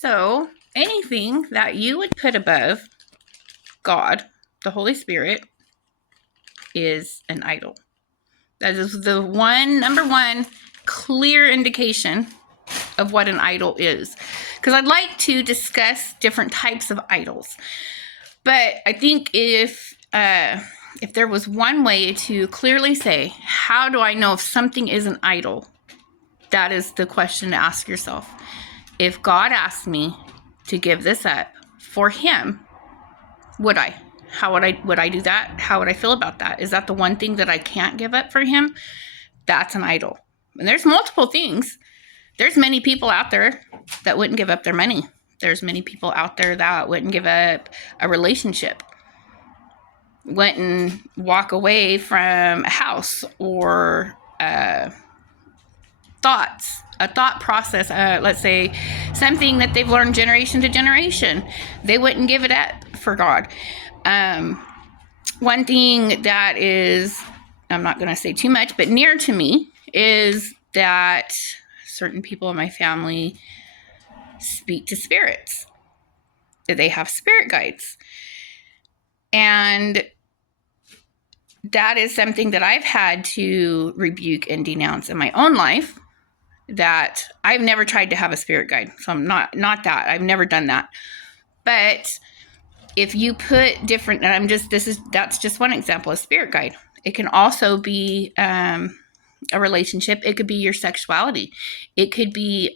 So anything that you would put above God, the Holy Spirit, is an idol. That is the number one clear indication of what an idol is. Because I'd like to discuss different types of idols. But I think if there was one way to clearly say, how do I know if something is an idol? That is the question to ask yourself. If God asked me to give this up for him, would I? How would I do that? How would I feel about that? Is that the one thing that I can't give up for him? That's an idol. And there's multiple things. There's many people out there that wouldn't give up their money. There's many people out there that wouldn't give up a relationship, wouldn't walk away from a house or a thought process, let's say something that they've learned generation to generation. They wouldn't give it up for God. One thing that is, I'm not going to say too much, but near to me is that certain people in my family speak to spirits. They have spirit guides. And that is something that I've had to rebuke and denounce in my own life, that I've never tried to have a spirit guide. So I'm not that. I've never done that. But if you put different, and that's just one example, a spirit guide. It can also be a relationship. It could be your sexuality. It could be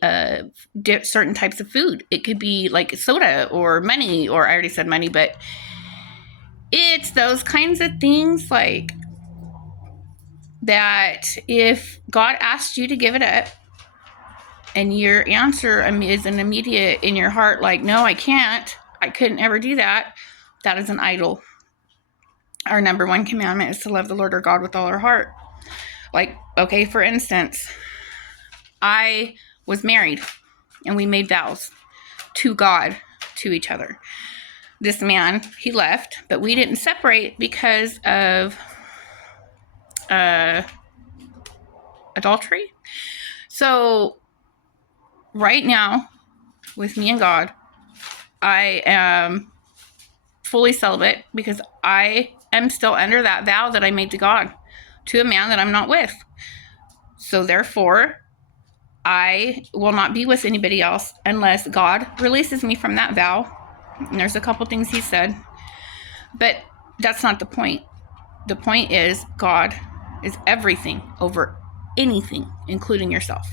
certain types of food. It could be like soda or money, or I already said money, but it's those kinds of things like that. If God asked you to give it up and your answer is an immediate in your heart, like, no, I can't. I couldn't ever do that. That is an idol. Our number one commandment is to love the Lord our God with all our heart. Like, okay, for instance, I was married and we made vows to God, to each other. This man, he left, but we didn't separate because of adultery. So right now, with me and God, I am fully celibate because I am still under that vow that I made to God, to a man that I'm not with. So therefore, I will not be with anybody else unless God releases me from that vow. And there's a couple things he said, but that's not the point. The point is God is everything over anything, including yourself.